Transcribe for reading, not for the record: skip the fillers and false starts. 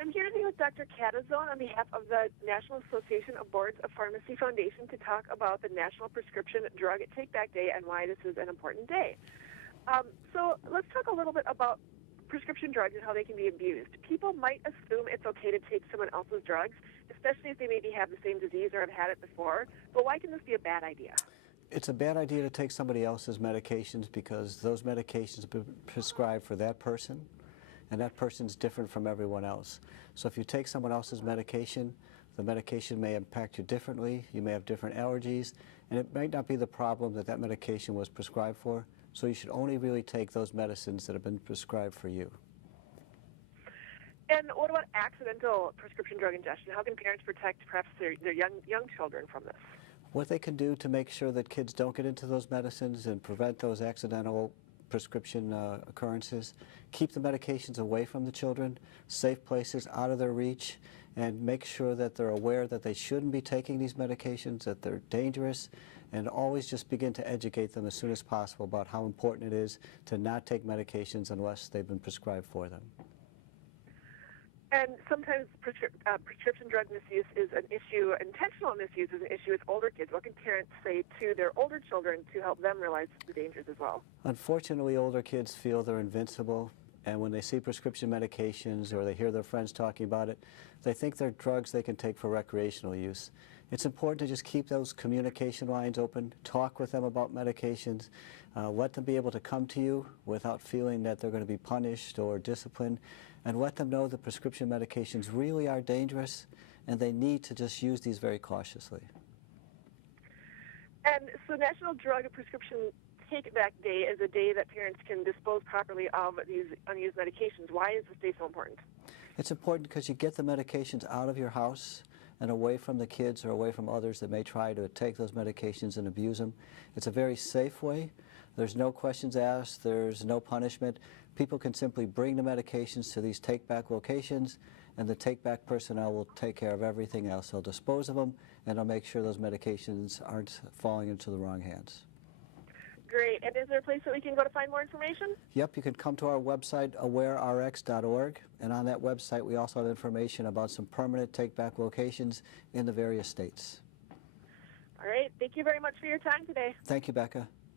I'm here today with Dr. Catazone on behalf of the National Association of Boards of Pharmacy Foundation to talk about the National Prescription Drug Take-Back Day and why this is an important day. So let's talk a little bit about prescription drugs and how they can be abused. People might assume it's okay to take someone else's drugs, especially if they maybe have the same disease or have had it before. But why can this be a bad idea? It's a bad idea to take somebody else's medications because those medications have been prescribed for that person, and that person's different from everyone else. So if you take someone else's medication, the medication may impact you differently, you may have different allergies, and it might not be the problem that that medication was prescribed for. So you should only really take those medicines that have been prescribed for you. And what about accidental prescription drug ingestion? How can parents protect perhaps their young children from this? What they can do to make sure that kids don't get into those medicines and prevent those accidental prescription occurrences, keep the medications away from the children, safe places out of their reach, and make sure that they're aware that they shouldn't be taking these medications, that they're dangerous, and always just begin to educate them as soon as possible about how important it is to not take medications unless they've been prescribed for them. And sometimes prescription drug misuse is an issue, intentional misuse is an issue with older kids. What can parents say to their older children to help them realize the dangers as well? Unfortunately, older kids feel they're invincible, and when they see prescription medications or they hear their friends talking about it, they think they're drugs they can take for recreational use. It's important to just keep those communication lines open, talk with them about medications, let them be able to come to you without feeling that they're going to be punished or disciplined, and let them know that prescription medications really are dangerous and they need to just use these very cautiously. And so National Drug Prescription Take-Back Day is a day that parents can dispose properly of these unused medications. Why is this day so important? It's important because you get the medications out of your house and away from the kids or away from others that may try to take those medications and abuse them. It's a very safe way. There's no questions asked. There's no punishment. People can simply bring the medications to these take-back locations, and the take-back personnel will take care of everything else. They'll dispose of them, and they'll make sure those medications aren't falling into the wrong hands. Great. And is there a place that we can go to find more information? Yep, you can come to our website, awarerx.org, and on that website we also have information about some permanent take-back locations in the various states. All right. Thank you very much for your time today. Thank you, Becca.